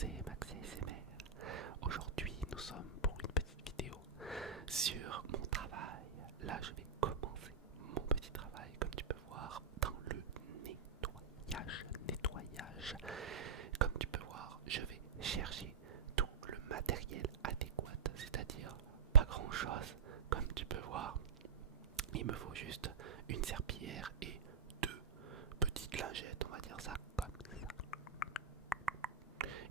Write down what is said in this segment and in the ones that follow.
c'est Max ASMR. Aujourd'hui, nous sommes pour une petite vidéo sur mon travail. Là, je vais commencer mon petit travail, comme tu peux voir, dans le nettoyage. Comme tu peux voir, je vais chercher tout le matériel adéquat, c'est-à-dire pas grand-chose. Comme tu peux voir, il me faut juste une serpillière et deux petites lingettes, on va dire ça comme ça.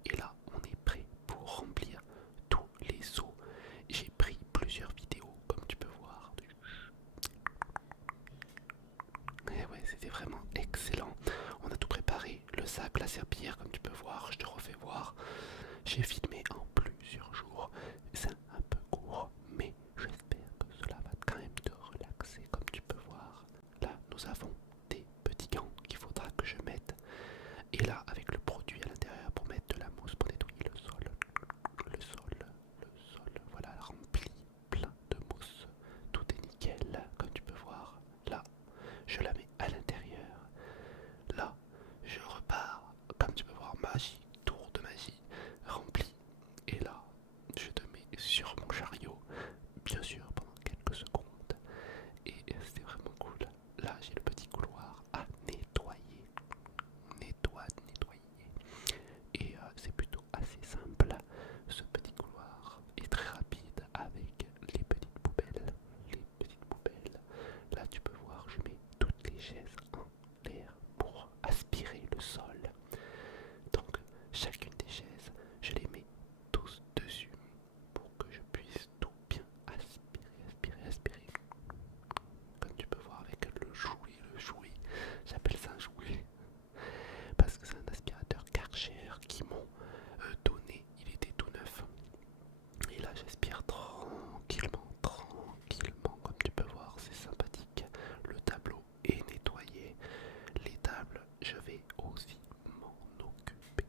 Et là, on est prêt pour remplir tous les seaux. J'ai pris plusieurs vidéos, comme tu peux voir. Et ouais, c'était vraiment excellent. On a tout préparé, le sac, la serpillière, comme tu peux voir. Je te refais voir. J'ai filmé en plusieurs jours. C'est un peu court, mais j'espère que cela va quand même te relaxer, comme tu peux voir. Là, nous avons des petits gants qu'il faudra que je mette. Et là, avec le produit à l'intérieur pour mettre de la mousse pour nettoyer le sol, voilà, rempli, plein de mousse. Tout est nickel, comme tu peux voir. Là, je la mets à l'intérieur. Là, je repars, comme tu peux voir, magie, tour de magie, rempli. Et là, je te mets sur mon chariot, bien sûr, pendant quelques secondes. Et c'était vraiment cool. Là, j'ai le petit couloir à nettoyer. Nettoyer. Et c'est plutôt assez simple. Ce petit couloir est très rapide avec les petites poubelles. Là, tu peux voir, je mets toutes les chaises en l'air pour aspirer le sol. Donc, chacune des chaises, je les mets tous dessus pour que je puisse tout bien aspirer. Comme tu peux voir avec le jouet, j'appelle ça un jouet parce que c'est un aspirateur Karcher qui m'ont donné, il était tout neuf. Et là j'aspire tranquillement, comme tu peux voir, c'est sympathique. Le tableau est nettoyé, les tables, je vais aussi m'en occuper.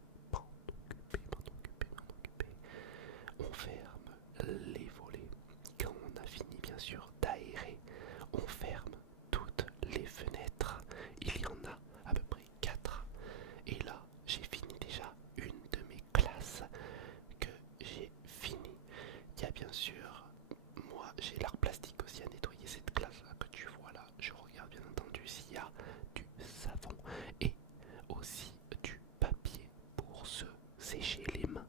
On ferme les volets. Quand on a fini bien sûr d'aérer, on ferme toutes les fenêtres. Il y en a à peu près 4. Et là, j'ai fini déjà une de mes classes que j'ai fini. Il y a bien sûr, moi j'ai l'art plastique aussi à nettoyer cette classe là que tu vois là. Je regarde bien entendu s'il y a du savon et aussi du papier pour se sécher les mains.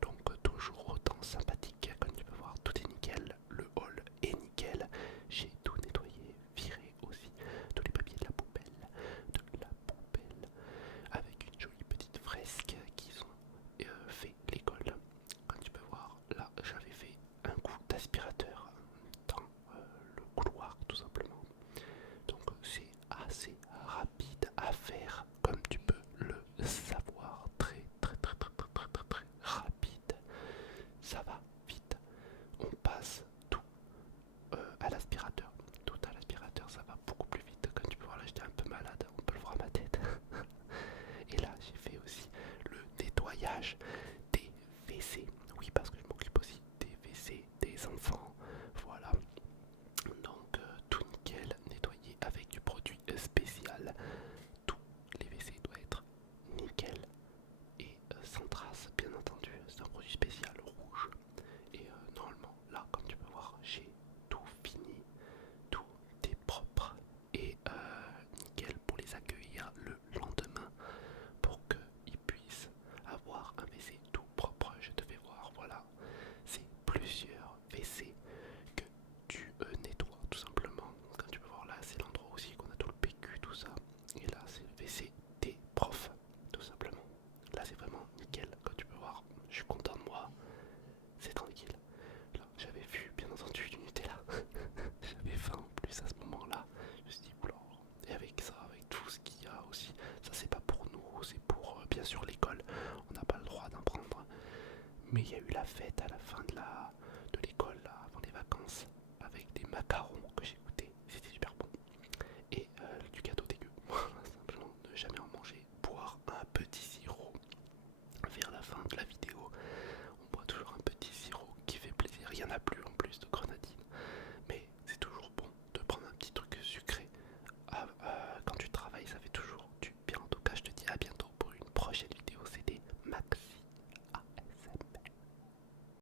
Donc toujours autant sympathique, comme tu peux voir, tout est nickel, le hall est nickel, j'ai tout nettoyé, viré aussi tous les papiers de la poubelle, avec une jolie petite fresque qui ont fait l'école. Comme tu peux voir, là j'avais fait un coup d'aspirateur dans le couloir tout simplement. Donc c'est assez rapide à faire, comme tu peux le savoir, très rapide. Ça va vite. On passe tout à l'aspirateur. Tout à l'aspirateur, ça va beaucoup plus vite. Comme tu peux voir là, j'étais un peu malade, on peut le voir à ma tête. Et là, j'ai fait aussi le nettoyage des WC. Oui, parce que je m'occupe aussi des WC des enfants. Voilà. Donc tout nickel, nettoyé avec du produit spécial. Tous les WC doivent être nickel et sans trace, bien entendu. C'est un produit spécial rouge. Et normalement, là, comme tu peux voir, j'ai tout fini. Tout est propre et nickel pour les accueillir le lendemain pour qu'ils puissent avoir un WC tout propre. Je te fais voir, voilà, c'est plusieurs WC que tu nettoies tout simplement. Comme tu peux voir là, c'est l'endroit aussi qu'on a tout le PQ, tout ça. Et là, c'est le WC des profs, tout simplement. Là, c'est vraiment nickel. Comme tu peux voir, je suis content de moi. C'est tranquille. Là, j'avais vu, bien entendu, du Nutella. J'avais faim en plus à ce moment-là. Je me suis dit, oula. Et avec ça, avec tout ce qu'il y a aussi, ça c'est pas pour nous, c'est pour bien sûr l'école. On n'a pas le droit d'en prendre. Mais il y a eu la fête à la fin de l'école, là, avant les vacances, avec des macarons